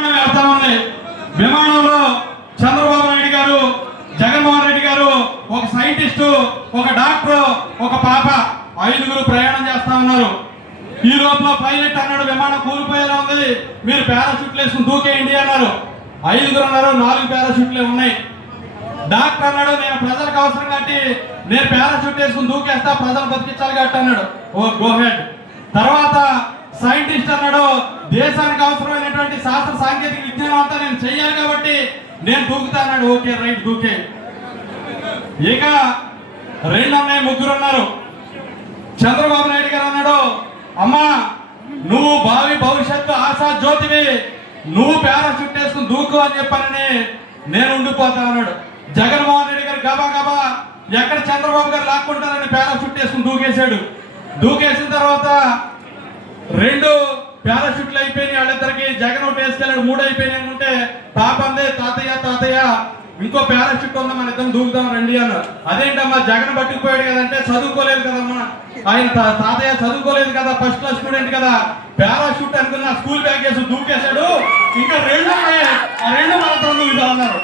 వెళ్తా ఉంది. విమానంలో చంద్రబాబు నాయుడు గారు, జగన్మోహన్ రెడ్డి గారు, ఒక సైంటిస్టు, ఒక డాక్టర్, ఒక పాప, 5గురు ప్రయాణం చేస్తా ఉన్నారు. ఈ లోపల పైలట్ అన్నాడు విమానం కూలిపోయేలా ఉంది, మీరు పారాషూట్లు వేసుకుని దూకేయండి అన్నారు. 5గురు అన్నారు 4 పారాషూట్లే ఉన్నాయి. డాక్టర్ అన్నాడు నేను ప్రజలకు అవసరం కాబట్టి నేను పారాషూట్ వేసుకుని దూకేస్తా, ప్రజలు బతికించాలి కాబట్టి అన్నాడు. ఓ గో హెడ్. తర్వాత సైంటిస్ట్ అన్నాడు దేశానికి అవసరమైనటువంటి శాస్త్ర సాంకేతిక విజ్ఞానం అంతా నేను చెయ్యాలి కాబట్టి నేను దూకుతా అన్నాడు. ఓకే రైట్ దూకే. ఇక 2 ఉన్నాయి, 3 ఉన్నారు. చంద్రబాబు నాయుడు గారు అన్నాడు అమ్మా నువ్వు భావి భవిష్యత్తు ఆశా జ్యోతివి, నువ్వు పారాషూట్ వేసుకుని దూకు అని చెప్పానని నేను ఉండిపోతా అన్నాడు. జగన్మోహన్ రెడ్డి గారు గబా గబా ఎక్కడ చంద్రబాబు గారు లాక్కుంటారని పారాషూట్ వేసుకుని దూకేశాడు. దూకేసిన తర్వాత 2 పారాషూట్లు అయిపోయినాయి వాళ్ళిద్దరికి. జగన్ ఒకటి వేసుకెళ్ళాడు, 3 అయిపోయినాయి అనుకుంటే పాప అందే తాతయ్య తాతయ్య ఇంకో పారాషూట్ ఉందా మన ఇద్దరం దూకుదాం రండి అన్నారు. అదేంటమ్మా జగన్ పట్టుకుపోయాడు కదంటే చదువుకోలేదు కదమ్మా ఆయన, తాతయ్య చదువుకోలేదు కదా, ఫస్ట్ క్లాస్ స్టూడెంట్ కదా, పారాషూట్ అనుకున్న స్కూల్ బ్యాగ్ వేసి దూకేశాడు. ఇంకా 2 ఉన్నాయి, ఆ 2 మాత్రం దూకుతా అన్నారు.